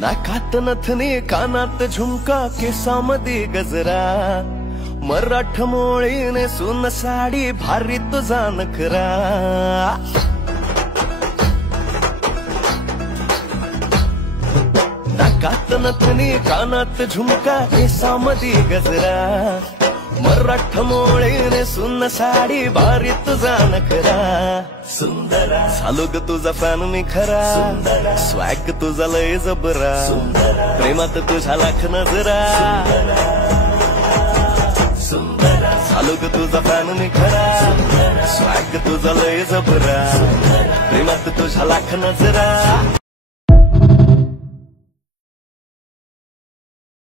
नाकात नथनी कानात झुमका केसामध्ये गजरा मराठ मोळीने सुन साडी भारी तुझा नखरा नाकात नथनी कानात झुमका केसामध्ये गजरा मराठ मोळीने सुन साडी भारी तुझा नखरा सुंदरा झालो ग तुझा फॅन मी खरा स्वॅग तुझा लय जबरा प्रेमात तुझा लाख नजरा झालो ग तुझा फॅन मी खरा स्वॅग तुझा लय जबरा प्रेमात तुझा लाख नजरा